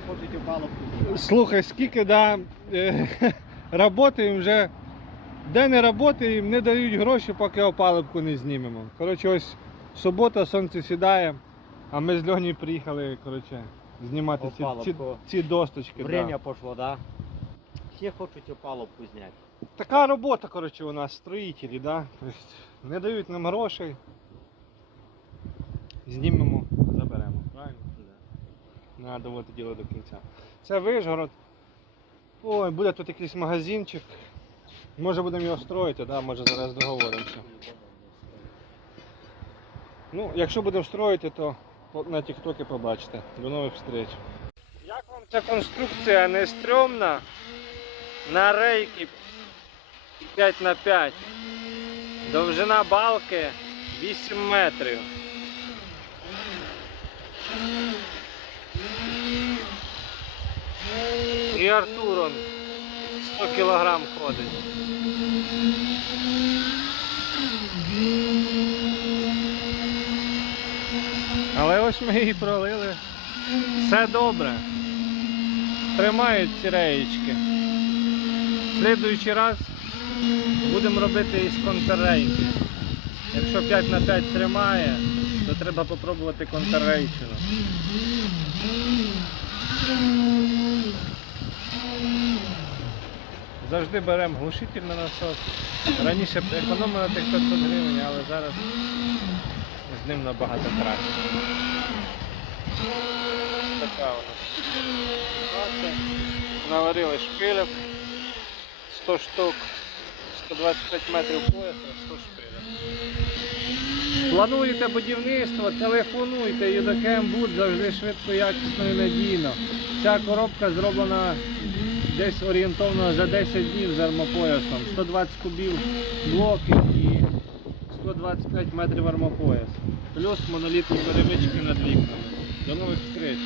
захочуть опалубку. Слухай, скільки да, е, работаємо вже, де не працюємо, не дають гроші, поки опалубку не знімемо. Коротше, ось субота, сонце сідає, а ми з Льоні приїхали коротше, знімати ці, ці, ці досточки. Время Да. пошло, да? Всі хочуть опалубку зняти. Така робота, коротше, у нас, строїтелі, да? тобто не дають нам грошей. Знімемо, заберемо, правильно? Треба доводити діло до кінця. Це Вишгород. Ой, буде тут якийсь магазинчик. Може будемо його строїти, да? може зараз договоримося. Ну, якщо будемо строїти, то на тіктокі побачите. До нових встреч. Як вам ця конструкція не стрьомна? На рейки 5 на 5 Довжина балки 8 метрів. І Артур он 100 кілограм ходить. Але ось ми її пролили. Все добре. Тримають ці реєчки. Слідуючий раз будемо робити із контррейки. Якщо 5 на 5 тримає, то треба попробувати контррейчину. Завжди беремо глушитель на насос. Раніше економили тих 500 гривень, але зараз з ним набагато краще. Така нас. Наварили шпилек 100 штук, 125 метрів пояса, 100 шпилек. Плануєте будівництво, телефонуйте, Юдокем Буд завжди швидко, якісно і надійно. Ця коробка зроблена десь орієнтовно за 10 днів з армопоясом. 120 кубів блоки і 125 метрів армопояс. Плюс монолітні перемички над вікнами. До нових зустріч!